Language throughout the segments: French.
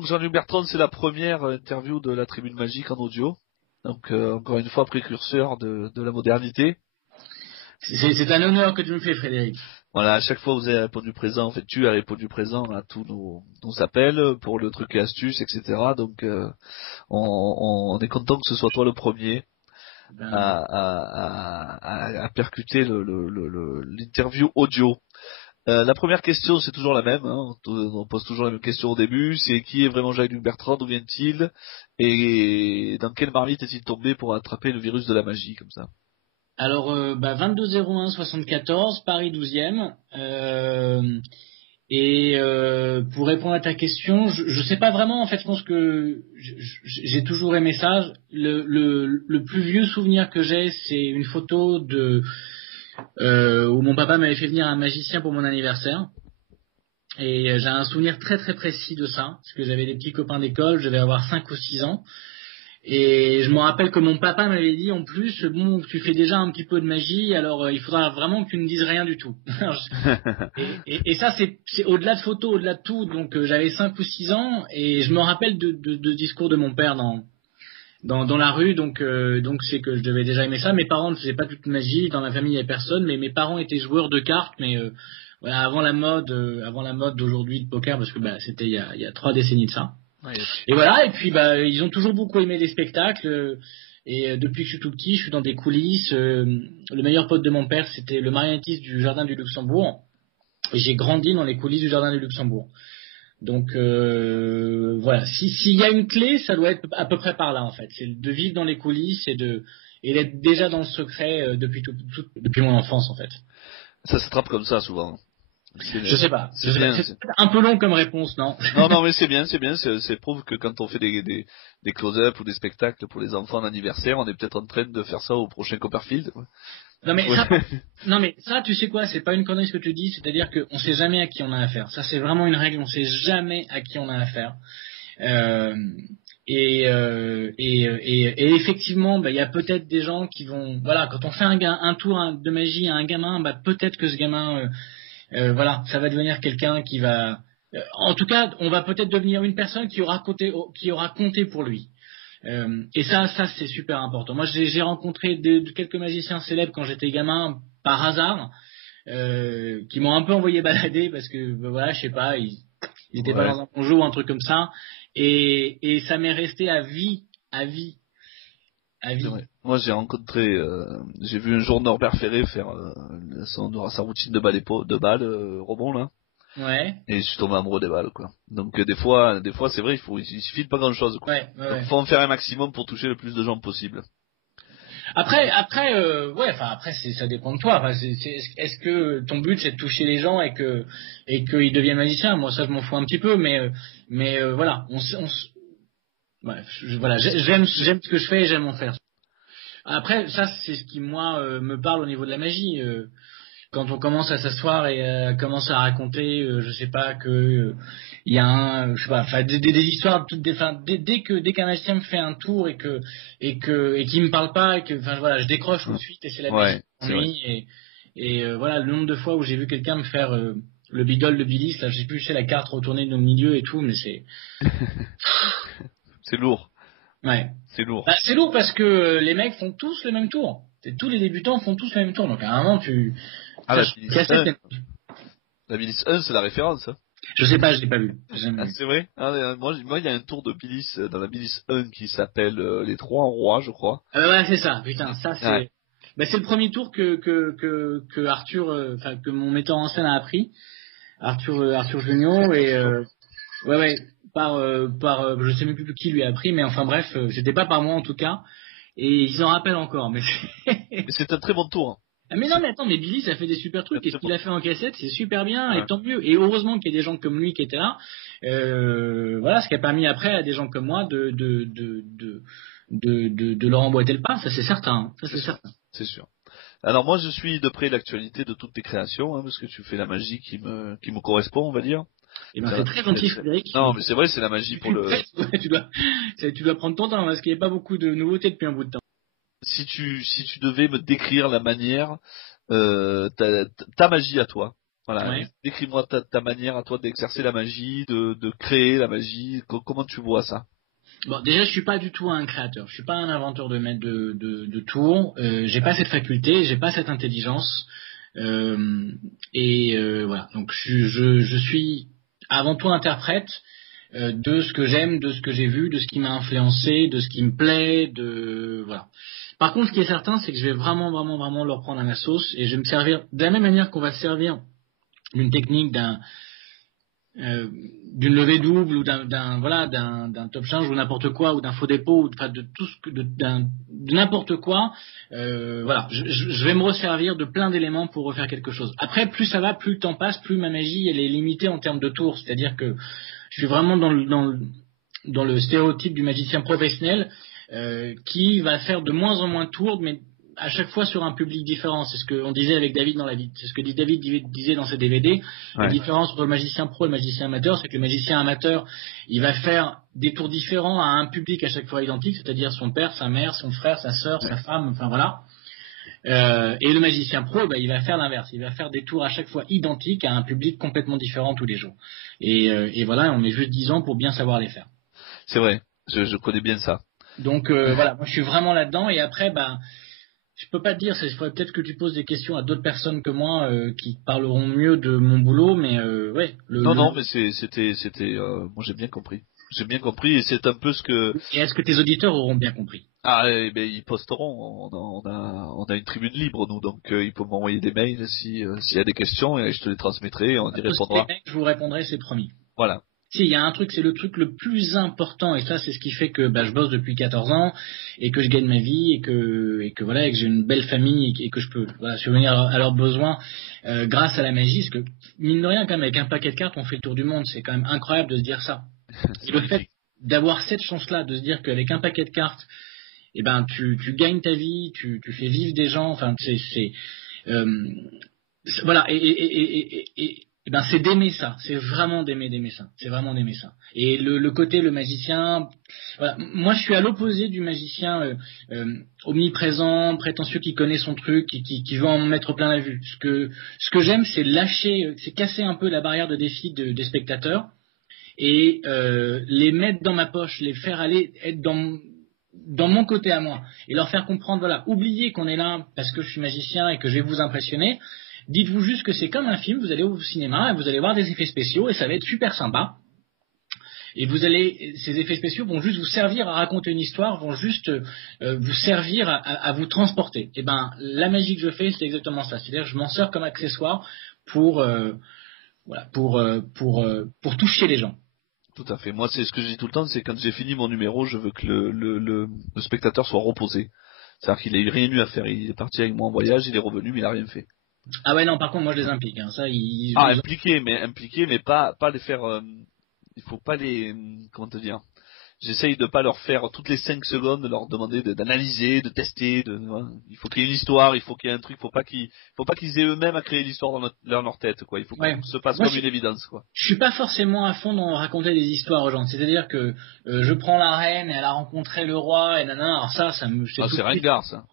donc Jean-Luc Bertrand, c'est la première interview de la Tribune Magique en audio. Donc encore une fois précurseur de la modernité. C'est un honneur que tu me fais, Frédéric. Voilà, à chaque fois vous avez répondu présent, en fait tu as répondu présent à tous nos appels pour le truc et astuces, etc. Donc on est content que ce soit toi le premier à percuter l'interview audio. La première question, c'est toujours la même, hein. On pose toujours la même question au début, c'est qui est vraiment Jean-Luc Bertrand, d'où vient-il, et dans quelle marmite est-il tombé pour attraper le virus de la magie, comme ça. Alors, 22 01 74, Paris 12e. Pour répondre à ta question, je sais pas vraiment, en fait, je pense que j'ai toujours aimé ça. Le plus vieux souvenir que j'ai, c'est une photo où mon papa m'avait fait venir un magicien pour mon anniversaire. Et j'ai un souvenir très très précis de ça, parce que j'avais des petits copains d'école, je devais avoir 5 ou 6 ans. Et je me rappelle que mon papa m'avait dit en plus, bon, tu fais déjà un petit peu de magie, alors il faudra vraiment que tu ne dises rien du tout. et ça, c'est au-delà de photos, au-delà de tout. Donc j'avais 5 ou 6 ans, et je me rappelle de discours de mon père dans la rue, donc c'est que je devais déjà aimer ça. Mes parents ne faisaient pas toute magie, dans ma famille il n'y avait personne, mais mes parents étaient joueurs de cartes, mais voilà, avant la mode d'aujourd'hui de poker, parce que c'était il y a 3 décennies de ça. Ouais, Et voilà, et puis ils ont toujours beaucoup aimé les spectacles, et depuis que je suis tout petit, je suis dans des coulisses. Le meilleur pote de mon père, c'était le marionnettiste du Jardin du Luxembourg, et j'ai grandi dans les coulisses du Jardin du Luxembourg. Donc voilà, s'il y a une clé, ça doit être à peu près par là, en fait. C'est de vivre dans les coulisses et d'être déjà dans le secret depuis mon enfance, en fait. Ça s'attrape comme ça souvent. Je sais pas. C'est bien. C'est un peu long comme réponse, non? Non, mais c'est bien. C'est prouve que quand on fait des close-up ou des spectacles pour les enfants d'anniversaire, on est peut-être en train de faire ça au prochain Copperfield. Non mais ça, tu sais quoi, c'est pas une connerie ce que tu dis, c'est-à-dire qu'on sait jamais à qui on a affaire. Ça, c'est vraiment une règle, on sait jamais à qui on a affaire. Et effectivement, il y a peut-être des gens qui vont, voilà, quand on fait un tour de magie à un gamin, peut-être que ce gamin, voilà, ça va devenir quelqu'un qui va, en tout cas, on va peut-être devenir une personne qui aura compté pour lui. Et ça c'est super important. Moi j'ai rencontré quelques magiciens célèbres quand j'étais gamin par hasard, qui m'ont un peu envoyé balader parce que voilà, je sais pas, ils étaient pas dans un bon jeu ou un truc comme ça, et ça m'est resté à vie. Moi j'ai vu un jour Norbert Ferré faire sa routine de balles rebond là. Ouais. Et je suis tombé amoureux des balles, quoi. Donc des fois c'est vrai, il suffit de pas grand chose, quoi. Donc faut en faire un maximum pour toucher le plus de gens possible. Après, ça dépend de toi. Enfin, est-ce que ton but c'est de toucher les gens et qu'ils deviennent magiciens? Moi, ça je m'en fous un petit peu, mais voilà, voilà, j'aime ce que je fais et j'aime en faire. Après, ça c'est ce qui moi me parle au niveau de la magie. Quand on commence à s'asseoir et commence à raconter, je sais pas, que il y a je sais pas, enfin des histoires toutes dès qu'un magicien me fait un tour et qu'il me parle pas, et que enfin voilà, je décroche tout de suite, et c'est la magie pour lui. Et voilà, le nombre de fois où j'ai vu quelqu'un me faire le bidole de Billis, là, j'ai pu c'est la carte retournée de nos milieux et tout, mais c'est c'est lourd. Ouais. C'est lourd. C'est lourd parce que les mecs font tous le même tour. Tous les débutants font tous le même tour. Donc à un moment la Billis 1, c'est la référence, hein. Je sais pas, je l'ai pas vu. C'est vrai. Moi, il y a un tour de Billis dans la Billis 1 qui s'appelle les 3 rois, je crois. Ouais, c'est ça. Putain, ça c'est. Ouais. C'est le premier tour que Arthur, que mon metteur en scène a appris. Arthur Junio, et ouais, par je sais même plus qui lui a appris, mais enfin bref, c'était pas par moi en tout cas. Et ils en rappellent encore, mais c'est un très bon tour. Mais non, mais attends, mais Billy, ça fait des super trucs. Et ce qu'il a fait en cassette, c'est super bien, et tant mieux. Et heureusement qu'il y a des gens comme lui qui étaient là. Voilà, ce qui a permis après à des gens comme moi de leur emboîter le pas. Ça, c'est certain. C'est sûr. Alors moi, je suis de près l'actualité de toutes tes créations, hein, parce que tu fais la magie qui me correspond, on va dire. Et c'est très gentil, Frédéric. Non, mais c'est vrai, c'est la magie pour le. tu dois prendre ton temps, parce qu'il n'y a pas beaucoup de nouveautés depuis un bout de temps. Si tu devais me décrire la manière, ta magie à toi, Voilà, Ouais. décris-moi ta manière à toi d'exercer la magie, de créer la magie. Comment tu vois ça? Bon, déjà, je suis pas du tout un créateur. Je suis pas un inventeur de maître de tour. J'ai pas cette faculté, j'ai pas cette intelligence. Voilà. Donc, je suis avant tout interprète de ce que j'aime, de ce que j'ai vu, de ce qui m'a influencé, de ce qui me plaît, de voilà. Par contre, ce qui est certain, c'est que je vais vraiment, vraiment, vraiment leur prendre à ma sauce et je vais me servir de la même manière qu'on va se servir d'une technique, euh, d'une levée double ou d'un top change ou n'importe quoi ou d'un faux dépôt ou enfin de tout ce que de n'importe quoi. Voilà, je vais me resservir de plein d'éléments pour refaire quelque chose. Après, plus ça va, plus le temps passe, plus ma magie elle est limitée en termes de tours. C'est-à-dire que je suis vraiment dans le stéréotype du magicien professionnel qui va faire de moins en moins de tours, mais à chaque fois sur un public différent. C'est ce qu'on disait avec David c'est ce que David disait dans ses DVD. La Ouais. différence entre le magicien pro et le magicien amateur, c'est que le magicien amateur, il va faire des tours différents à un public à chaque fois identique, c'est-à-dire son père, sa mère, son frère, sa sœur, sa femme, enfin voilà. Et le magicien pro, il va faire l'inverse. Il va faire des tours à chaque fois identiques à un public complètement différent tous les jours. Et voilà, on met juste 10 ans pour bien savoir les faire. C'est vrai, je connais bien ça. Donc voilà, moi je suis vraiment là-dedans. Et après, je peux pas te dire. Il faudrait peut-être que tu poses des questions à d'autres personnes que moi qui parleront mieux de mon boulot. Mais ouais, Non, mais moi j'ai bien compris. J'ai bien compris et c'est un peu ce que. Et est-ce que tes auditeurs auront bien compris? Ah, eh ben, ils posteront. On a une tribune libre, nous, donc ils peuvent m'envoyer des mails s'il y a des questions et je te les transmettrai et on y répondra. Je vous répondrai, c'est promis. Voilà. Si, il y a un truc, c'est le truc le plus important, et ça, c'est ce qui fait que je bosse depuis 14 ans, et que je gagne ma vie, et que voilà, et que j'ai une belle famille, et que je peux subvenir à leurs besoins grâce à la magie, parce que, mine de rien, quand même, avec un paquet de cartes, on fait le tour du monde, c'est quand même incroyable de se dire ça. C'est Et le fait magnifique. d'avoir cette chance-là, de se dire qu'avec un paquet de cartes, tu gagnes ta vie, tu fais vivre des gens, enfin, euh, voilà, c'est d'aimer ça, c'est vraiment d'aimer ça, c'est vraiment d'aimer ça. Et le côté le magicien, voilà, moi je suis à l'opposé du magicien omniprésent, prétentieux qui connaît son truc, qui veut en mettre plein la vue. Ce que j'aime, c'est lâcher, c'est casser un peu la barrière de défi des spectateurs et les mettre dans ma poche, les faire aller être dans mon côté à moi et leur faire comprendre, voilà, oubliez qu'on est là parce que je suis magicien et que je vais vous impressionner. Dites-vous juste que c'est comme un film, vous allez au cinéma et vous allez voir des effets spéciaux et ça va être super sympa. Et ces effets spéciaux vont juste vous servir à raconter une histoire, vont juste vous servir à vous transporter. Et la magie que je fais, c'est exactement ça. C'est-à-dire, je m'en sers comme accessoire pour toucher les gens. Tout à fait. Moi, c'est ce que je dis tout le temps, c'est quand j'ai fini mon numéro, je veux que le spectateur soit reposé. C'est-à-dire qu'il ait rien eu à faire. Il est parti avec moi en voyage, il est revenu, mais il a rien fait. Ah ouais, non, par contre, moi, je les implique. Hein. Ça, Impliqué, mais pas les faire. Il faut pas les. Comment te dire? J'essaye de pas leur faire toutes les 5 secondes, de leur demander d'analyser, de tester. Voilà. Il faut qu'il y ait une histoire, il faut qu'il y ait un truc. Faut pas qu'ils aient eux-mêmes à créer l'histoire dans leur tête, quoi. Il faut que Ouais. ça se passe Moi, comme une évidence, quoi. Je suis pas forcément à fond dans raconter des histoires aux gens. C'est-à-dire que je prends la reine et elle a rencontré le roi et nanana. Alors ça me. C'est ringard, ça.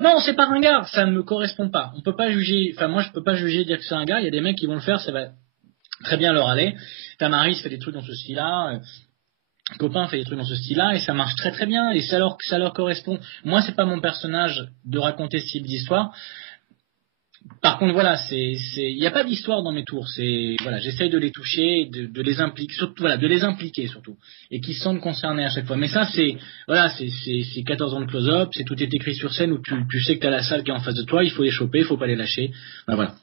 Non, c'est pas ringard. Ça ne me correspond pas. On peut pas juger. Enfin, moi, je peux pas juger dire que c'est un gars. Il y a des mecs qui vont le faire. Ça va très bien leur aller. Tamaris fait des trucs dans ce style-là. Copain fait des trucs dans ce style-là et ça marche très très bien et ça leur correspond. Moi, c'est pas mon personnage de raconter ce type d'histoire. Par contre, voilà, il n'y a pas d'histoire dans mes tours. J'essaye de les toucher, de les impliquer, surtout, voilà, de les impliquer surtout, et qu'ils se sentent concernés à chaque fois. Mais ça, c'est 14 ans de close-up, c'est tout est écrit sur scène où tu sais que t'as la salle qui est en face de toi, il faut les choper, il faut pas les lâcher. Voilà.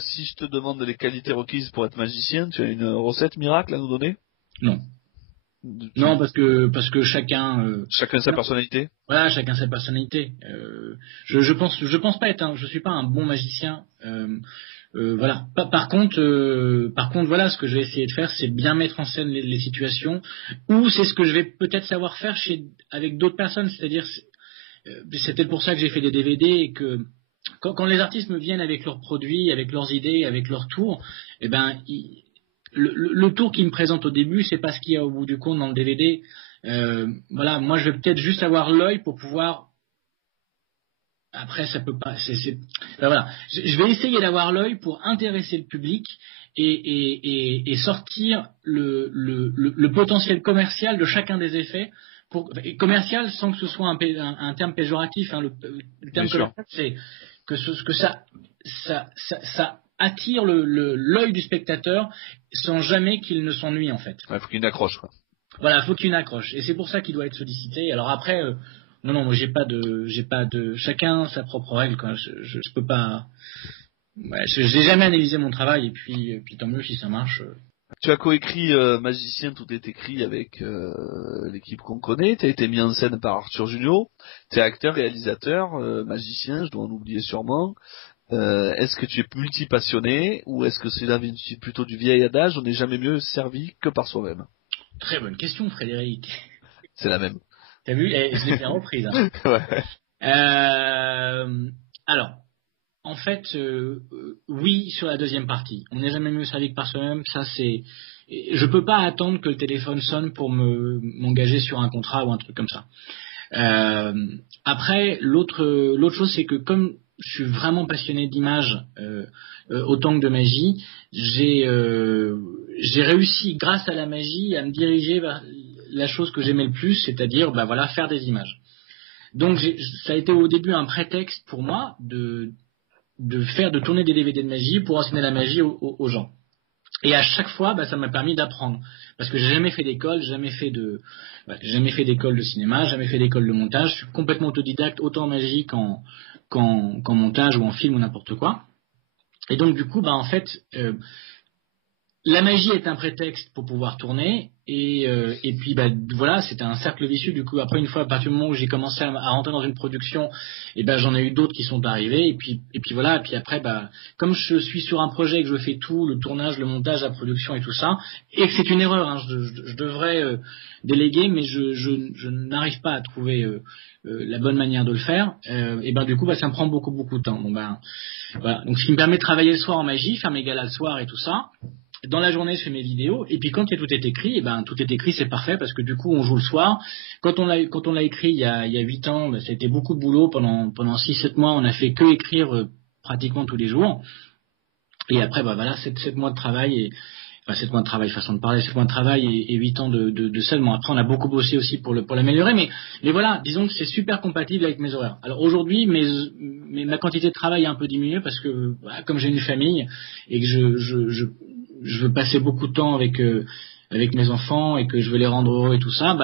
Si je te demande les qualités requises pour être magicien, tu as une recette miracle à nous donner? Non. Non, parce que chacun. Chacun sa personnalité. Voilà, chacun sa personnalité. Je pense pas être je suis pas un bon magicien. Voilà. Par contre, voilà, ce que je vais essayer de faire, c'est bien mettre en scène les situations, ou c'est ce que je vais peut-être savoir faire avec d'autres personnes. C'est-à-dire, c'est peut-être pour ça que j'ai fait des DVD et que quand les artistes me viennent avec leurs produits, avec leurs idées, avec leurs tours, le tour qu'ils me présentent au début, c'est pas ce qu'il y a au bout du compte dans le DVD. Voilà, moi je vais peut-être juste avoir l'œil pour pouvoir après, ça peut pas. Ben voilà. Je vais essayer d'avoir l'œil pour intéresser le public et sortir le potentiel commercial de chacun des effets. Commercial sans que ce soit un terme péjoratif. Hein. Le terme commercial, c'est que ça attire l'œil du spectateur sans jamais qu'il ne s'ennuie en fait. Il faut qu'il y ait une accroche, quoi. Voilà, faut qu'il y ait une accroche. Et c'est pour ça qu'il doit être sollicité. Alors après, non, moi j'ai pas de, chacun sa propre règle, quoi. Je peux pas, ouais, j'ai jamais analysé mon travail, et puis tant mieux si ça marche. Tu as coécrit Magicien, tout est écrit avec l'équipe qu'on connaît. Tu as été mis en scène par Arthur Junio. Tu es acteur, réalisateur, magicien, je dois en oublier sûrement. Est-ce que tu es multi-passionné ou est-ce que c'est plutôt du vieil adage, on n'est jamais mieux servi que par soi-même? Très bonne question, Frédéric. C'est la même. T'as vu, je l'ai bien reprise. Hein. Ouais. Alors, en fait, oui, sur la deuxième partie. On n'est jamais mieux servi que par soi-même. Ça, c'est. Je peux pas attendre que le téléphone sonne pour m'engager sur un contrat ou un truc comme ça. Après, l'autre chose, c'est que comme je suis vraiment passionné d'image autant que de magie, j'ai réussi, grâce à la magie, à me diriger vers la chose que j'aimais le plus, c'est-à-dire, faire des images. Donc, ça a été au début un prétexte pour moi de tourner des DVD de magie pour enseigner la magie aux gens. Et à chaque fois, ça m'a permis d'apprendre. Parce que j'ai jamais fait d'école, jamais fait d'école de cinéma, jamais fait d'école de montage. Je suis complètement autodidacte, autant en magie qu'en montage ou en film ou n'importe quoi. Et donc, du coup, en fait, la magie est un prétexte pour pouvoir tourner. Et puis, voilà, c'était un cercle vicieux. Du coup, après, une fois, à partir du moment où j'ai commencé à rentrer dans une production, j'en ai eu d'autres qui sont arrivés. Et puis voilà. Et puis après, comme je suis sur un projet et que je fais tout, le tournage, le montage, la production et tout ça, et que c'est une erreur, hein, je devrais déléguer, mais je n'arrive pas à trouver la bonne manière de le faire. Du coup, ça me prend beaucoup de temps. Bon, voilà. Donc, ce qui me permet de travailler le soir en magie, faire mes galas le soir et tout ça. Dans la journée, je fais mes vidéos, et puis quand tout est écrit, tout est écrit, c'est parfait, parce que du coup, on joue le soir. Quand on l'a écrit il y a 8 ans, ça a été beaucoup de boulot. Pendant 6-7 mois, on n'a fait que écrire pratiquement tous les jours. Et après, voilà, 7 mois de travail, 7 mois de travail, façon de parler, 7 mois de travail et 8 ans de seul. Bon, après, on a beaucoup bossé aussi pour l'améliorer, mais voilà, disons que c'est super compatible avec mes horaires. Alors aujourd'hui, ma quantité de travail a un peu diminué, parce que, comme j'ai une famille, et que je veux passer beaucoup de temps avec mes enfants et que je veux les rendre heureux et tout ça,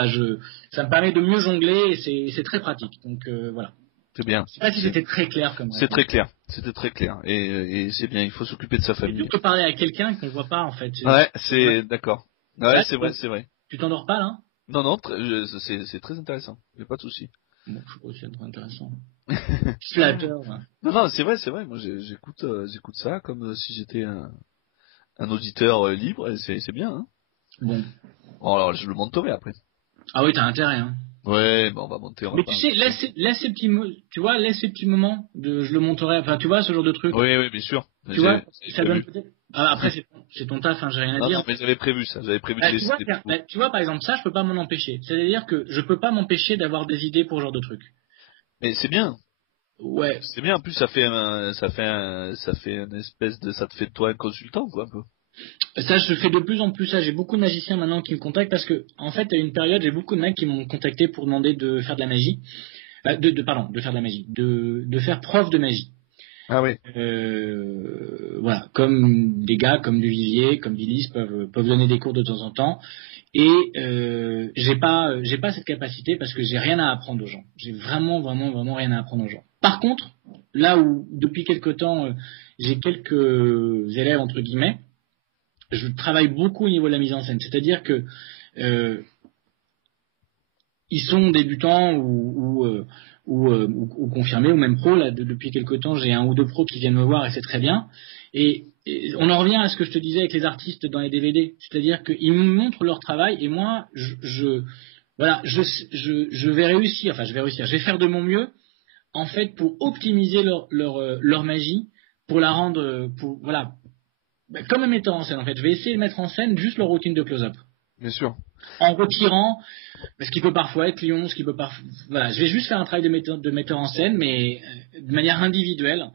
ça me permet de mieux jongler, et c'est très pratique. Donc voilà. C'est bien. Je sais pas si c'était très clair comme C'est très clair. C'était très clair. Et c'est bien, il faut s'occuper de sa famille. Tu peux parler à quelqu'un qu'on voit pas en fait. Ouais, d'accord. Ouais, c'est vrai. Tu t'endors pas là? Non, c'est très intéressant. Il n'y a pas de souci. Bon, je sais pas si c'est très intéressant. Flatteur. Ouais. Non, c'est vrai. Moi, j'écoute ça comme si j'étais un auditeur libre, et c'est bien, hein. Bon. Alors, je le monterai après. Ah oui, t'as intérêt, hein. Ouais, on va monter. Mais tu sais, laisse ces petits moments je le monterai. Enfin, tu vois, ce genre de truc. Oui, bien sûr. Tu vois, ça donne peut-être. Après, c'est ton taf, hein, j'ai rien à dire. Non, mais j'avais prévu ça. J'avais prévu de laisser tu vois, par exemple, ça, je peux pas m'en empêcher. C'est-à-dire que je peux pas m'empêcher d'avoir des idées pour ce genre de truc. Mais c'est bien. Ouais. C'est bien. En plus, ça fait une espèce de, ça te fait de toi un consultant, quoi, un peu. Ça, je fais de plus en plus ça. J'ai beaucoup de magiciens maintenant qui me contactent, parce que, en fait, à une période, j'ai beaucoup de mecs qui m'ont contacté pour demander de faire de la magie. De faire de la magie. De faire preuve de magie. Ah oui. Voilà. Comme des gars, comme Duvivier, comme Dillis peuvent donner des cours de temps en temps. Et j'ai pas cette capacité, parce que j'ai rien à apprendre aux gens. J'ai vraiment rien à apprendre aux gens. Par contre, là où, depuis quelque temps, j'ai quelques élèves, entre guillemets, je travaille beaucoup au niveau de la mise en scène. C'est-à-dire que ils sont débutants ou confirmés, ou même pros. Là, depuis quelque temps, j'ai 1 ou 2 pros qui viennent me voir, et c'est très bien. Et on en revient à ce que je te disais avec les artistes dans les DVD. C'est-à-dire qu'ils me montrent leur travail, et moi, je vais réussir. Enfin, je vais faire de mon mieux, en fait, pour optimiser leur magie, pour la rendre, comme un metteur en scène, en fait. Je vais essayer de mettre en scène juste leur routine de close-up. Bien sûr. En retirant ce qui peut parfois être lion, ce qui peut parfois... Voilà, je vais juste faire un travail de metteur en scène, mais de manière individuelle,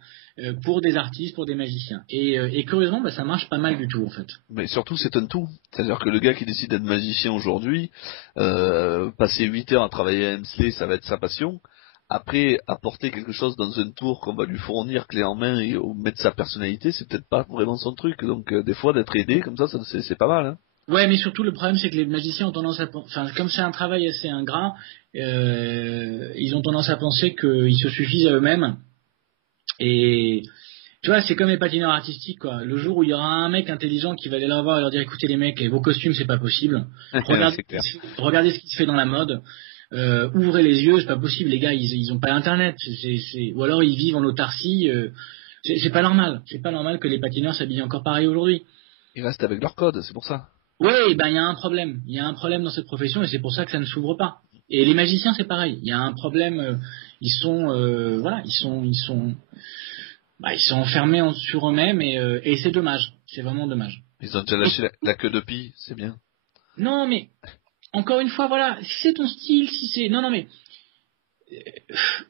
pour des artistes, pour des magiciens. Et curieusement, ça marche pas mal du tout, en fait. Mais surtout, c'est un tout. C'est-à-dire que le gars qui décide d'être magicien aujourd'hui, passer 8 heures à travailler à Hemsley, ça va être sa passion. Après, apporter quelque chose dans un tour qu'on va lui fournir clé en main et mettre sa personnalité, c'est peut-être pas vraiment son truc. Donc, des fois, d'être aidé comme ça c'est pas mal, hein. Ouais, mais surtout le problème c'est que les magiciens ont tendance à, enfin, comme c'est un travail assez ingrat, ils ont tendance à penser qu'ils se suffisent à eux-mêmes. Et tu vois, c'est comme les patineurs artistiques, quoi. Le jour où il y aura un mec intelligent qui va aller leur voir et leur dire, écoutez les mecs, vos costumes c'est pas possible. Regardez, C'est clair. regardez ce qui se fait dans la mode. Ouvrez les yeux, c'est pas possible, les gars, ils ont pas internet. Ou alors ils vivent en autarcie. C'est pas normal. C'est pas normal que les patineurs s'habillent encore pareil aujourd'hui. Ils restent avec leur code, c'est pour ça. Ouais, ben il y a un problème. Il y a un problème dans cette profession et c'est pour ça que ça ne s'ouvre pas. Et les magiciens, c'est pareil. Il y a un problème. Ils sont, voilà, ils sont enfermés sur eux-mêmes et c'est dommage. C'est vraiment dommage. Ils ont déjà lâché la queue de pie, c'est bien. Non, mais encore une fois, voilà, si c'est ton style, si c'est, non, mais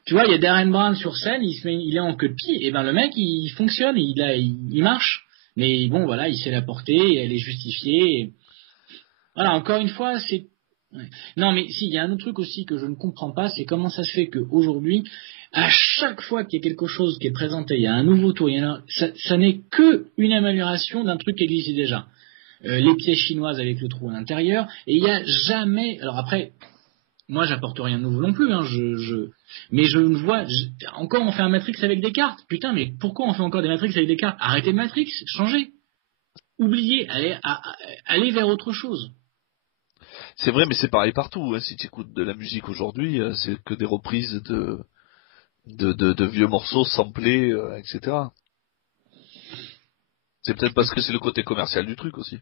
tu vois, il y a Darren Brown sur scène, il est en queue de pie, et ben le mec, il fonctionne, il marche. Mais bon, voilà, il sait la porter, elle est justifiée. Voilà, encore une fois, c'est... Ouais. Non, mais si, il y a un autre truc aussi que je ne comprends pas, c'est comment ça se fait qu'aujourd'hui, à chaque fois qu'il y a quelque chose qui est présenté, il y a un nouveau tour, ça n'est que une amélioration d'un truc qui existait déjà. Les pièces chinoises avec le trou à l'intérieur, et il n'y a jamais... Alors après, moi, j'apporte rien de nouveau non plus, hein, mais je ne vois... Encore, on fait un Matrix avec des cartes. Putain, mais pourquoi on fait encore des Matrix avec des cartes? Arrêtez le Matrix, changez. Oubliez, allez vers autre chose. C'est vrai, mais c'est pareil partout, hein. Si tu écoutes de la musique aujourd'hui, c'est que des reprises de vieux morceaux samplés, etc. C'est peut-être parce que c'est le côté commercial du truc aussi.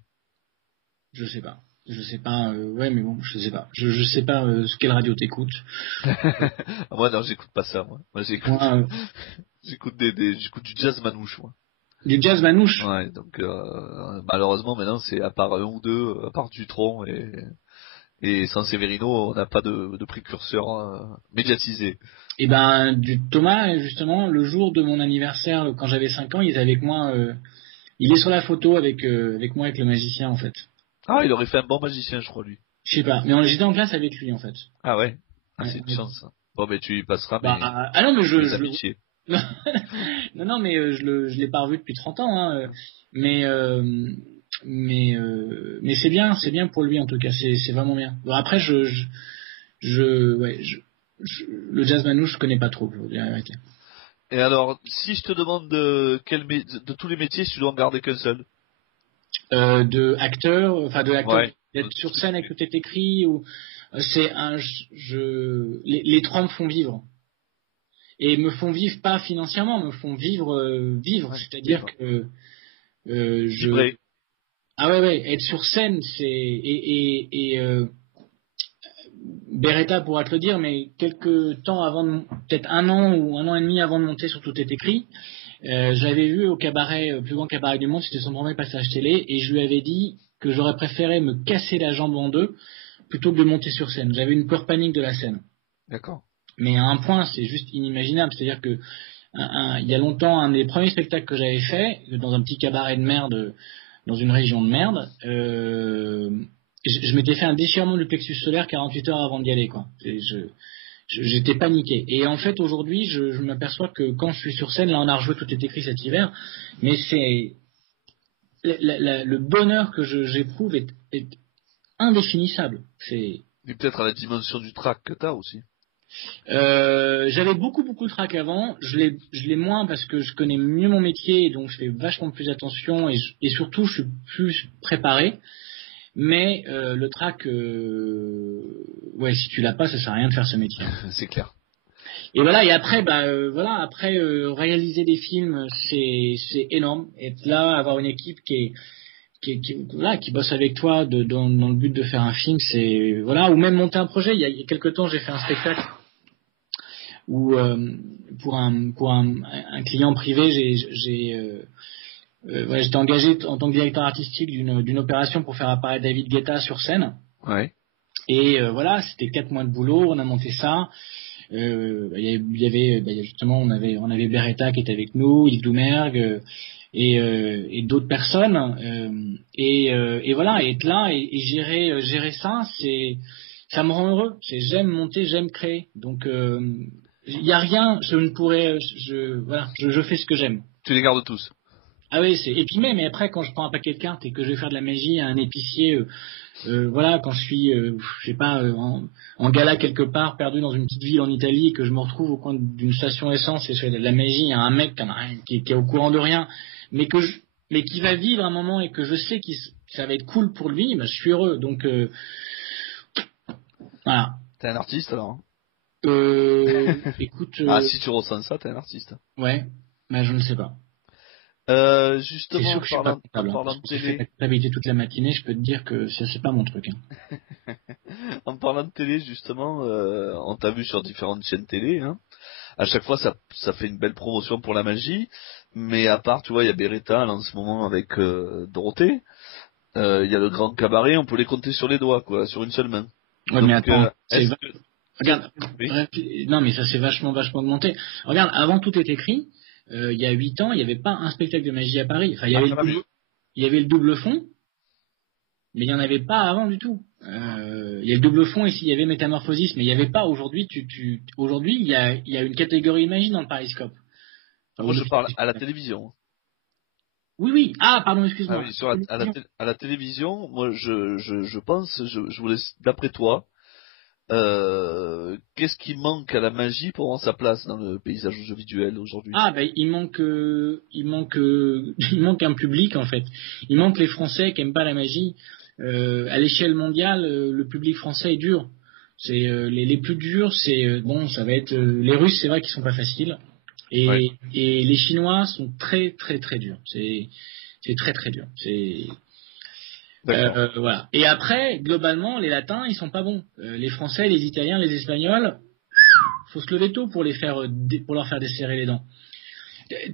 Je sais pas. Je sais pas. Ouais, mais bon, je sais pas. Je sais pas quelle radio t'écoutes. Moi, non, j'écoute pas ça, moi. Moi, Moi, j'écoute j'écoute du jazz manouche, moi. du jazz manouche. Ouais, donc, malheureusement, maintenant, c'est à part un ou deux, à part Dutronc et San Severino, on n'a pas de précurseur, médiatisé. Et ben, du Thomas, justement, le jour de mon anniversaire, quand j'avais 5 ans, il était avec moi. Il est sur la photo avec moi, avec le magicien, en fait. Ah, il aurait fait un bon magicien, je crois, lui. Je sais pas. Mais j'étais en classe avec lui, en fait. Ah ouais? Ah, Ouais, c'est une chance, ça. Bon, mais tu y passeras bah, ah non, mais mes amitiés. non, mais je l'ai pas revu depuis 30 ans, hein. Mais c'est bien pour lui en tout cas. C'est vraiment bien. Bon, après, le jazz manouche, je connais pas trop, je vous dire la vérité. Et alors, si je te demande de tous les métiers, si tu dois en garder qu'un seul. De acteur, Ouais. d'être sur scène avec tout est écrit ou c'est les trois me font vivre et me font vivre pas financièrement, me font vivre, c'est-à-dire que Vibrer. ah ouais, être sur scène, c'est Beretta pourra te le dire, mais quelques temps avant, peut-être un an ou un an et demi avant de monter sur Tout est écrit, j'avais vu au cabaret, plus grand cabaret du monde, c'était son premier passage télé, et je lui avais dit que j'aurais préféré me casser la jambe en deux plutôt que de monter sur scène. J'avais une peur panique de la scène. D'accord. Mais à un point, c'est juste inimaginable. C'est-à-dire que il y a longtemps, un des premiers spectacles que j'avais fait, dans un petit cabaret de merde, dans une région de merde, je m'étais fait un déchirement du plexus solaire 48 heures avant d'y aller, quoi. J'étais paniqué. Et en fait, aujourd'hui, je m'aperçois que quand je suis sur scène, là, on a rejoué Tout est écrit cet hiver, mais c'est le bonheur que j'éprouve est indéfinissable. Et peut-être à la dimension du track que t'as aussi. J'avais beaucoup de trac avant. Je l'ai moins parce que je connais mieux mon métier, donc je fais vachement plus attention et surtout, je suis plus préparé. Mais le track, ouais, si tu l'as pas, ça sert à rien de faire ce métier. C'est clair. Et voilà. Et après, réaliser des films, c'est énorme. Être là, avoir une équipe qui bosse avec toi dans le but de faire un film, c'est voilà. Ou même monter un projet. Il y a quelque temps, j'ai fait un spectacle où pour un client privé, voilà, j'étais engagé en tant que directeur artistique d'une opération pour faire apparaître David Guetta sur scène. Ouais. Et voilà, c'était 4 mois de boulot, on a monté ça. Il y avait justement, on avait Beretta qui était avec nous, Yves Doumergue et d'autres personnes. Et voilà, et être là et gérer ça, ça me rend heureux. J'aime monter, j'aime créer. Donc il y a rien, je ne pourrais, voilà, je fais ce que j'aime. Tu les gardes tous. Ah oui, et puis même, et après, quand je prends un paquet de cartes et que je vais faire de la magie à un épicier, voilà, quand je suis, je sais pas, en gala quelque part, perdu dans une petite ville en Italie, et que je me retrouve au coin d'une station essence et je fais de la magie, il y a un mec qui est au courant de rien, mais qui va vivre un moment et que je sais que ça va être cool pour lui, bah, je suis heureux. Donc voilà. T'es un artiste alors? Écoute. Ah, si tu ressens ça, t'es un artiste. Ouais, mais je ne sais pas. Justement, en parlant de J'ai fait télé. la comptabilité toute la matinée, je peux te dire que ça c'est pas mon truc. Hein. En parlant de télé, justement, on t'a vu sur différentes chaînes télé, hein. À chaque fois, ça fait une belle promotion pour la magie. Mais à part, tu vois, il y a Beretta, là, en ce moment, avec Dorothée. Il y a le Grand Cabaret, on peut les compter sur les doigts, quoi, sur une seule main. Ouais, Donc, mais attends, regarde, oui. non mais ça c'est vachement augmenté. Regarde, avant tout est écrit, il y a 8 ans, il n'y avait pas un spectacle de magie à Paris. Enfin, il y avait le double fond, mais il n'y en avait pas avant du tout. Il y a le double fond ici, il y avait Métamorphosis, mais il n'y avait pas aujourd'hui. Aujourd'hui, il y a une catégorie magie dans le Pariscope. Enfin, Moi, je parle à la télévision. Oui. Ah, pardon, excuse-moi. Ah oui, à la télévision, moi, je pense, je vous laisse, d'après toi, qu'est-ce qui manque à la magie pour avoir sa place dans le paysage audiovisuel aujourd'hui? Ah, ben, il manque il manque un public, en fait. Il manque les Français qui aiment pas la magie. À l'échelle mondiale, le public français est dur. C'est les plus durs, c'est bon, ça va être les Russes, c'est vrai qu'ils sont pas faciles, Ouais. et les Chinois sont très très très durs. C'est très très dur. D'accord. Voilà. Et après, globalement, les Latins, ils sont pas bons. Les Français, les Italiens, les Espagnols, faut se lever tôt pour pour leur faire desserrer les dents.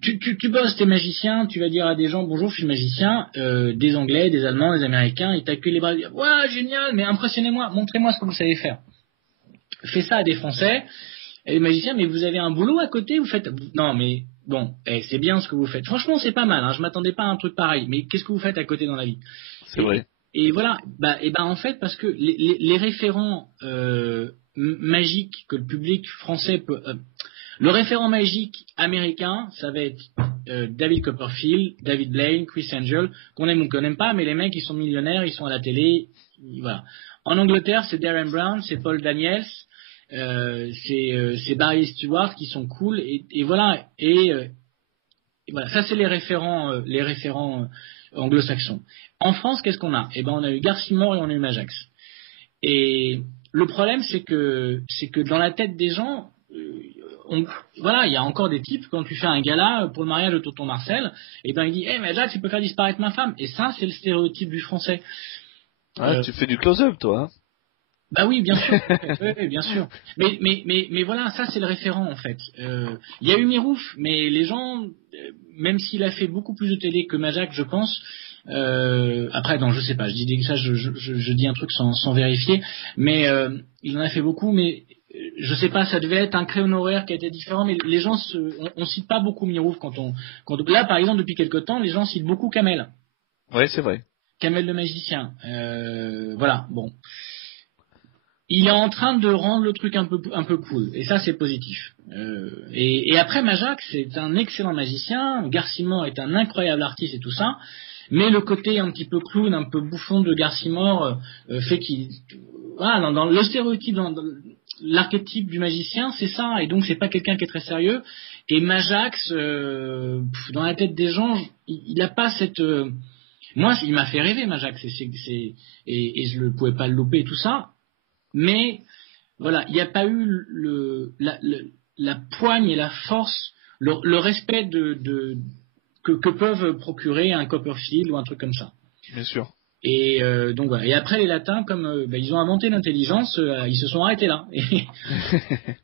Tu bosses, t'es magicien, tu vas dire à des gens bonjour, je suis magicien, des Anglais, des Allemands, des Américains, ils t'accueillent les bras, ils disent ouais génial, mais impressionnez-moi, montrez-moi ce que vous savez faire. Fais ça à des Français, et les magiciens, mais vous avez un boulot à côté, vous faites non mais bon, c'est bien ce que vous faites. Franchement c'est pas mal, hein, je m'attendais pas à un truc pareil, mais qu'est-ce que vous faites à côté dans la vie? C'est vrai. Et voilà, en fait parce que les référents magiques que le public français peut le référent magique américain, ça va être David Copperfield, David Blaine, Chris Angel, qu'on aime ou qu'on n'aime pas, mais les mecs, ils sont millionnaires, ils sont à la télé, voilà. En Angleterre, c'est Darren Brown, c'est Paul Daniels, c'est Barry Stewart qui sont cool, et voilà. Et voilà, ça c'est les référents anglo-saxons. En France, qu'est-ce qu'on a? Eh ben, on a eu Garcimore et on a eu Majax. Et le problème, c'est que dans la tête des gens, voilà, il y a encore des types, quand tu fais un gala pour le mariage de tonton Marcel, et ben il dit, mais Jacques, tu peux faire disparaître ma femme. Et ça, c'est le stéréotype du français. Ah, tu fais du close-up, toi, hein? Bah oui, bien sûr. Oui, bien sûr. Mais voilà, ça c'est le référent en fait. Il y a eu Mirouf, mais les gens, même s'il a fait beaucoup plus de télé que Majac, je pense. Après, non, je sais pas. Je dis ça, je dis un truc sans vérifier, mais il en a fait beaucoup, mais je sais pas. Ça devait être un créneau horaire qui a été différent, mais les gens, on cite pas beaucoup Mirouf là, par exemple, depuis quelque temps, les gens citent beaucoup Kamel. Ouais, c'est vrai. Kamel le magicien. Voilà, bon. Il est en train de rendre le truc un peu cool, et ça c'est positif. Et après Majac, c'est un excellent magicien, Garcimore est un incroyable artiste et tout ça, mais le côté un petit peu clown, un peu bouffon de Garcimore fait qu'il, voilà, dans le stéréotype, dans l'archétype du magicien, c'est ça, et donc c'est pas quelqu'un qui est très sérieux. Et Majax, dans la tête des gens, il a pas cette moi, il m'a fait rêver, Majax, et je ne pouvais pas le louper et tout ça. Mais voilà, il n'y a pas eu la poigne et la force, le respect que peuvent procurer un Copperfield ou un truc comme ça. Bien sûr. Et donc voilà. Et après les latins, comme ils ont inventé l'intelligence, ils se sont arrêtés là.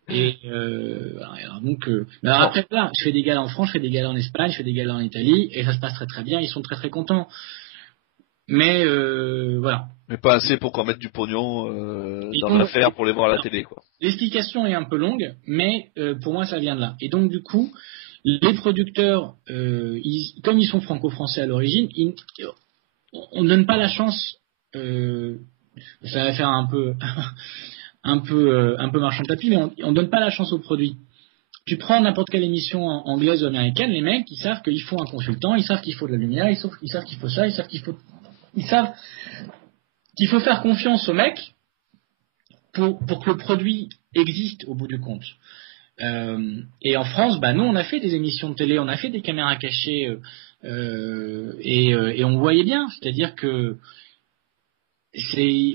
Voilà. Alors, donc, alors après là, je fais des galas en France, je fais des galas en Espagne, je fais des galas en Italie, et ça se passe très très bien. Ils sont très très contents. Mais voilà. Mais pas assez pour qu'on mette du pognon dans l'affaire pour les voir à la télé, quoi. L'explication est un peu longue, mais pour moi ça vient de là. Et donc du coup, les producteurs, comme ils sont franco-français à l'origine, on ne donne pas la chance. Ça va faire un peu, un peu marchand de tapis, mais on donne pas la chance aux produits. Tu prends n'importe quelle émission anglaise ou américaine, les mecs, ils savent qu'il faut un consultant, ils savent qu'il faut de la lumière, ils savent qu'il faut ça, ils savent qu'il faut faire confiance aux mecs pour que le produit existe au bout du compte. Et en France, nous, on a fait des émissions de télé, on a fait des caméras cachées, et on voyait bien, c'est-à-dire que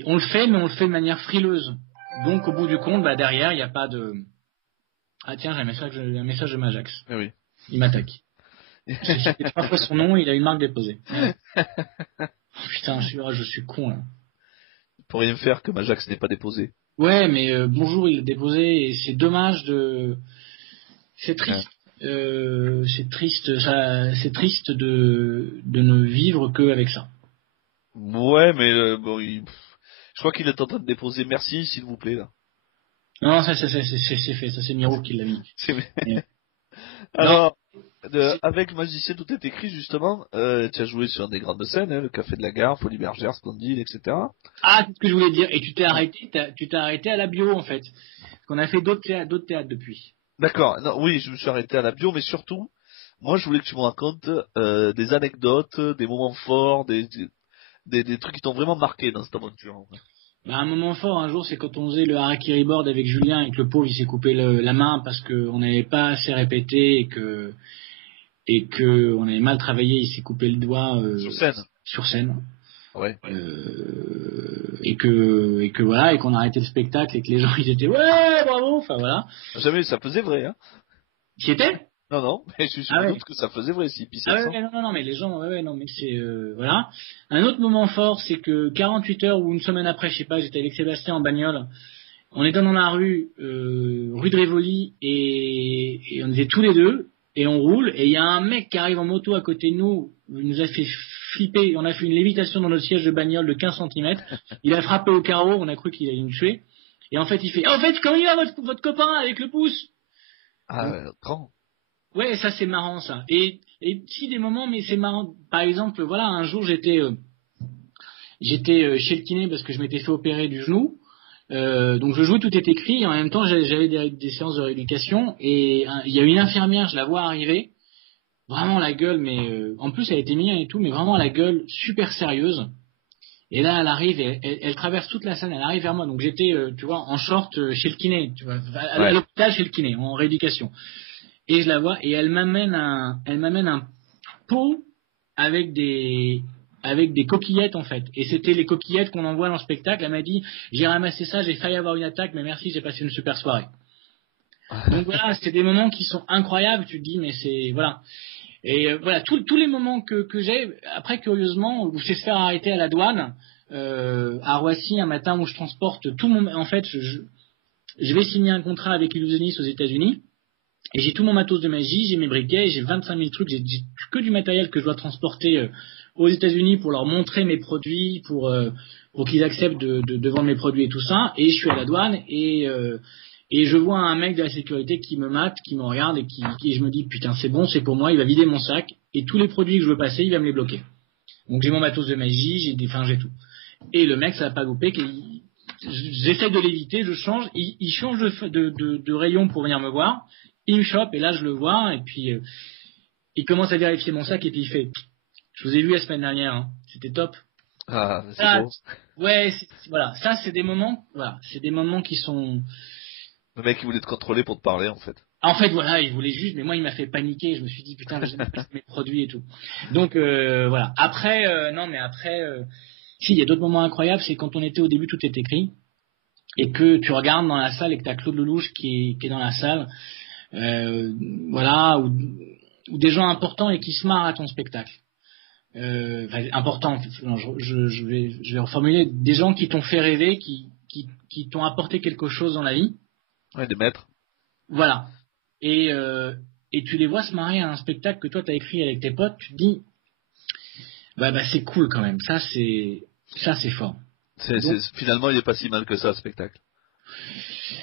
on le fait, mais on le fait de manière frileuse. Donc, au bout du compte, derrière, il n'y a pas de... Ah tiens, j'ai un message de Majax. Ah oui. Il m'attaque. J'ai cité 3 fois son nom, il a une marque déposée. Oh, putain, je suis con là. Pour rien faire que Majax n'est pas déposé. Ouais, mais bonjour, il l'a déposé et c'est dommage de... C'est triste. C'est triste, c'est triste de ne vivre qu'avec ça. Ouais, mais je crois qu'il est en train de déposer merci, s'il vous plaît, là. Non, ça c'est fait, ça c'est Miro qui l'a mis. Alors, avec Magicien tout est écrit, justement, tu as joué sur des grandes scènes, le Café de la Gare, Folie Bergère, Splendide, etc. Ah, c'est ce que je voulais dire, et tu t'es arrêté à la bio en fait. Parce qu'on a fait d'autres théâtres depuis. D'accord, oui, je me suis arrêté à la bio, mais surtout, moi je voulais que tu me racontes des anecdotes, des moments forts, des trucs qui t'ont vraiment marqué dans cette aventure. En fait. Un moment fort un jour, c'est quand on faisait le harakiri board avec Julien et que le pauvre il s'est coupé la main parce qu'on n'avait pas assez répété et que on avait mal travaillé, il s'est coupé le doigt sur scène. Ouais. Et que voilà, et qu'on a arrêté le spectacle et que les gens ils étaient ouais bravo, enfin voilà. Jamais ça faisait vrai, hein. Qui était? Non, mais je suis doute que ça faisait vrai si pissait ouais, non, mais les gens, non, mais c'est voilà. Un autre moment fort, c'est que 48 heures ou une semaine après, je sais pas, j'étais avec Sébastien en bagnole. On était dans la rue de Rivoli et on était tous les deux et on roule et il y a un mec qui arrive en moto à côté de nous, il nous a fait flipper, on a fait une lévitation dans notre siège de bagnole de 15 cm. Il a frappé au carreau, on a cru qu'il allait nous tuer. Et en fait, il fait comment il va votre copain avec le pouce? Grand. Ouais, ça c'est marrant ça. Et si des moments, mais c'est marrant. Par exemple, voilà, un jour j'étais chez le kiné parce que je m'étais fait opérer du genou. Donc je jouais, tout est écrit. Et en même temps, j'avais des séances de rééducation. Et il y a une infirmière, je la vois arriver, vraiment la gueule, mais en plus elle était mignonne et tout, mais vraiment la gueule super sérieuse. Et là, elle arrive, et elle traverse toute la salle, elle arrive vers moi. Donc j'étais, tu vois, en short chez le kiné, tu vois, à l'hôpital chez le kiné, en rééducation. Et je la vois et elle m'amène un pot avec des coquillettes en fait. Et c'était les coquillettes qu'on envoie dans le spectacle. Elle m'a dit j'ai ramassé ça, j'ai failli avoir une attaque, mais merci, j'ai passé une super soirée. Donc voilà, c'est des moments qui sont incroyables. Tu te dis mais c'est voilà. Et voilà tous les moments que j'ai. Après curieusement, où c'est se faire arrêter à la douane à Roissy un matin où je transporte tout mon. En fait, je vais signer un contrat avec Illusionist aux États-Unis. Et j'ai tout mon matos de magie, j'ai mes briquets, j'ai 25 000 trucs, j'ai que du matériel que je dois transporter aux États-Unis pour leur montrer mes produits, pour qu'ils acceptent de vendre mes produits et tout ça. Et je suis à la douane et je vois un mec de la sécurité qui me mate, qui me regarde et je me dis putain c'est bon, c'est pour moi, il va vider mon sac et tous les produits que je veux passer, il va me les bloquer. Donc j'ai mon matos de magie, j'ai tout. Et le mec ça va pas louper, j'essaie de l'éviter, je change, il change de rayon pour venir me voir. Il me chope et là je le vois et puis il commence à vérifier mon sac et puis il fait je vous ai vu la semaine dernière, hein. C'était top. Ah, c'est ça, beau. Ouais, voilà, ça c'est des moments, qui sont. Le mec il voulait te contrôler pour te parler en fait. En fait voilà, il voulait juste, mais moi il m'a fait paniquer. Je me suis dit putain, j'ai pas mes produits et tout. Donc voilà. Après si il y a d'autres moments incroyables, c'est quand on était au début, tout est écrit et que tu regardes dans la salle et que t'as Claude Lelouch qui est dans la salle. Voilà, ou des gens importants et qui se marrent à ton spectacle. importants. Non, je vais reformuler, des gens qui t'ont fait rêver, qui t'ont apporté quelque chose dans la vie. Ouais, des maîtres. Voilà. Et tu les vois se marrer à un spectacle que toi t'as écrit avec tes potes, tu te dis, c'est cool quand même. Ça c'est fort. Finalement, il est pas si mal que ça, le spectacle.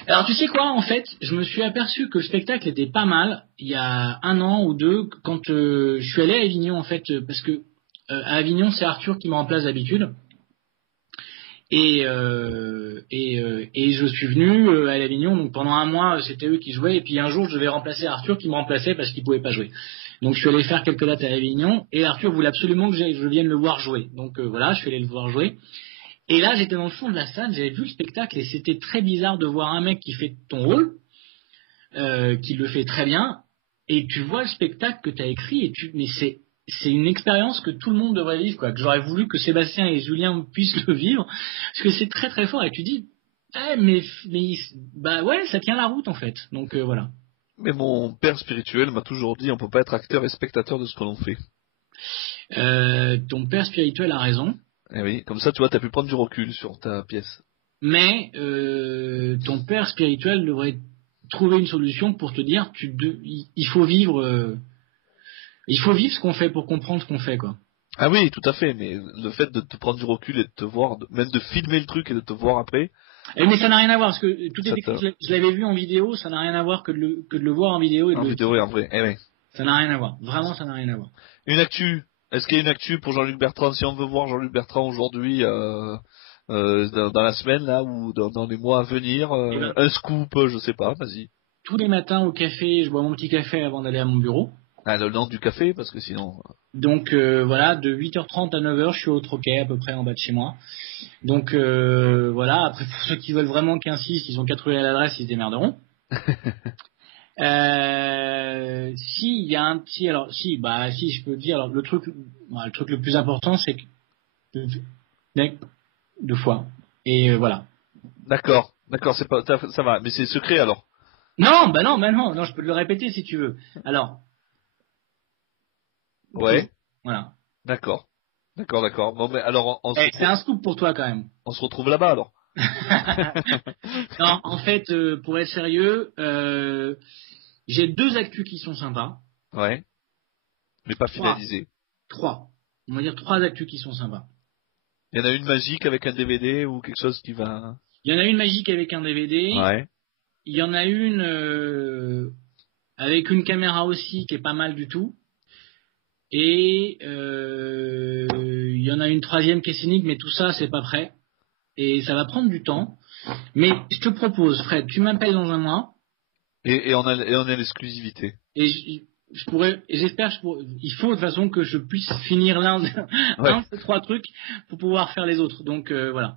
Alors tu sais quoi, en fait, je me suis aperçu que le spectacle était pas mal il y a 1 an ou 2 quand je suis allé à Avignon, en fait, parce que à Avignon c'est Arthur qui me remplace d'habitude. Et je suis venu à l'Avignon, donc pendant 1 mois c'était eux qui jouaient, et puis un jour je devais remplacer Arthur qui me remplaçait parce qu'il pouvait pas jouer. Donc je suis allé faire quelques dates à Avignon, et Arthur voulait absolument que je vienne le voir jouer. Donc voilà, je suis allé le voir jouer. Et là j'étais dans le fond de la salle, j'avais vu le spectacle, et c'était très bizarre de voir un mec qui fait ton rôle, qui le fait très bien, et tu vois le spectacle que tu as écrit, et mais c'est une expérience que tout le monde devrait vivre, quoi. Que j'aurais voulu que Sébastien et Julien puissent le vivre, parce que c'est très très fort, et tu dis, ouais, ça tient la route en fait. Donc voilà. Mais mon père spirituel m'a toujours dit, on peut pas être acteur et spectateur de ce que l'on fait. Ton père spirituel a raison. Eh oui, comme ça, tu vois, t'as pu prendre du recul sur ta pièce. Mais ton père spirituel devrait trouver une solution pour te dire, il faut vivre. Il faut vivre ce qu'on fait pour comprendre ce qu'on fait, quoi. Ah oui, tout à fait, mais le fait de te prendre du recul et de te voir, même de filmer le truc et de te voir après. Mais ça n'a rien à voir, parce que tout est écrit, je l'avais vu en vidéo, ça n'a rien à voir que de le voir en vidéo. Vidéo et en vrai, eh oui. Ça n'a rien à voir, vraiment ça n'a rien à voir. Une actu, est-ce qu'il y a une actu pour Jean-Luc Bertrand, si on veut voir Jean-Luc Bertrand aujourd'hui, dans la semaine, là, ou dans les mois à venir, un scoop, je sais pas, vas-y. Tous les matins au café, je bois mon petit café avant d'aller à mon bureau. Ah, le nom du café, parce que sinon... Donc voilà, de 8h30 à 9h, je suis au Troquet, à peu près en bas de chez moi. Donc voilà, après pour ceux qui veulent vraiment qu'insiste, ils ont qu'à trouver l'adresse, ils se démerderont. Si, il y a un petit... Alors, si, je peux te dire, alors le truc le plus important, c'est que... 2 fois. Et voilà. D'accord, c'est pas... Ça va, mais c'est secret, alors. Non, non, je peux te le répéter si tu veux. Alors... Ouais. Voilà. D'accord. Bon, mais alors, c'est un scoop pour toi quand même. On se retrouve là-bas alors. Non, en fait, pour être sérieux, j'ai 2 actus qui sont sympas. Ouais. Mais pas finalisées. 3. On va dire 3 actus qui sont sympas. Il y en a une magique avec un DVD ou quelque chose qui va... Il y en a une magique avec un DVD. Ouais. Il y en a une avec une caméra aussi qui est pas mal du tout. Et il y en a une 3e qui est cynique, mais tout ça c'est pas prêt. Et ça va prendre du temps. Mais je te propose, Fred, tu m'appelles dans 1 mois. Et on a l'exclusivité. Et j'espère, il faut de toute façon que je puisse finir l'un de ces 3 trucs pour pouvoir faire les autres. Donc voilà.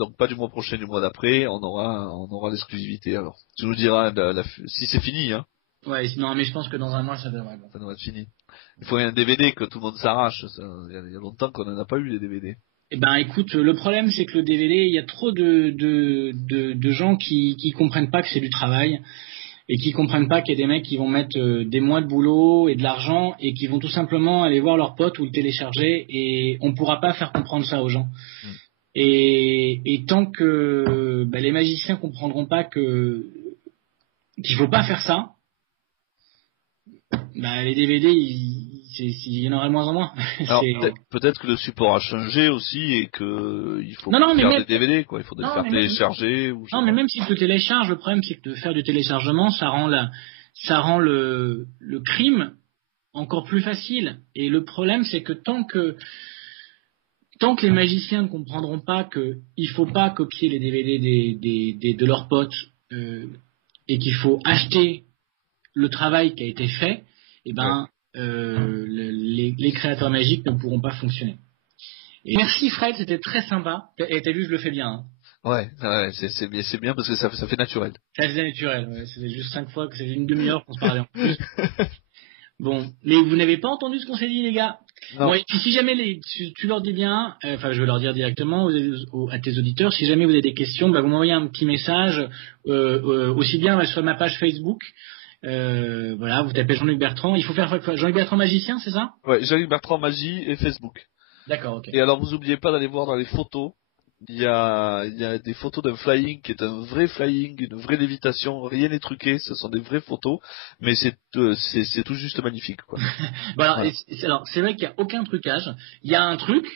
Donc pas du mois prochain, du mois d'après, on aura l'exclusivité alors. Tu nous diras si c'est fini, hein. Ouais, non, mais je pense que dans 1 mois ça devrait être bon. Ça devrait être fini. Il faut un DVD que tout le monde s'arrache. Il y a longtemps qu'on n'en a pas eu des DVD. Eh ben écoute, le problème c'est que le DVD, il y a trop de gens qui comprennent pas que c'est du travail et qui comprennent pas qu'il y a des mecs qui vont mettre des mois de boulot et de l'argent et qui vont tout simplement aller voir leurs potes ou le télécharger, et on pourra pas faire comprendre ça aux gens. Et tant que les magiciens comprendront pas qu'il faut pas faire ça, les DVD il y en aura de moins en moins. Alors peut-être que le support a changé aussi et que il faut faire des DVD, quoi. Il faut les faire télécharger. Non, mais même si tu le télécharges, le problème c'est que de faire du téléchargement, ça rend le crime encore plus facile. Et le problème c'est que tant que les magiciens ne comprendront pas qu'il faut pas copier les DVD de leurs potes et qu'il faut acheter le travail qui a été fait, les créateurs magiques ne pourront pas fonctionner. Et merci Fred, c'était très sympa. Et t'as vu, je le fais bien. Hein. Ouais, c'est bien parce que ça fait naturel. Ça fait naturel, ouais. C'était juste 5 fois que c'était une demi-heure qu'on se parlait en plus. Bon, mais vous n'avez pas entendu ce qu'on s'est dit, les gars. Bon, et puis si jamais tu leur dis bien, je vais leur dire directement à tes auditeurs, si jamais vous avez des questions, vous m'envoyez un petit message, aussi bien sur ma page Facebook Voilà, vous tapez Jean-Luc Bertrand. Il faut faire quoi? Jean-Luc Bertrand magicien, c'est ça? Ouais, Jean-Luc Bertrand Magie et Facebook. D'accord, ok. Et alors vous oubliez pas d'aller voir dans les photos. Il y a des photos d'un flying qui est un vrai flying, une vraie lévitation, rien n'est truqué, ce sont des vraies photos, mais c'est tout juste magnifique, quoi. Bon, alors, Voilà. alors, c'est vrai qu'il n'y a aucun trucage. Il y a un truc,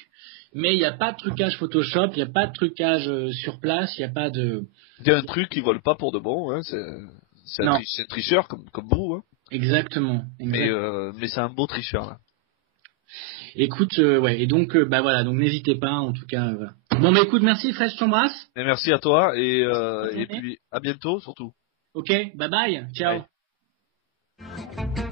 mais il n'y a pas de trucage Photoshop, il n'y a pas de trucage sur place, il n'y a pas de... Il y a un truc qui vole pas pour de bon, hein, c'est Non, un tricheur comme vous, hein. exactement. Mais c'est un beau tricheur, là. Écoute, ouais, et donc, bah voilà, donc n'hésitez pas, en tout cas, voilà. Bon, bah écoute, merci Fred, je t'embrasse. Et merci à toi, Bonne et journée. puis à bientôt, surtout. Ok, bye bye, ciao. Bye.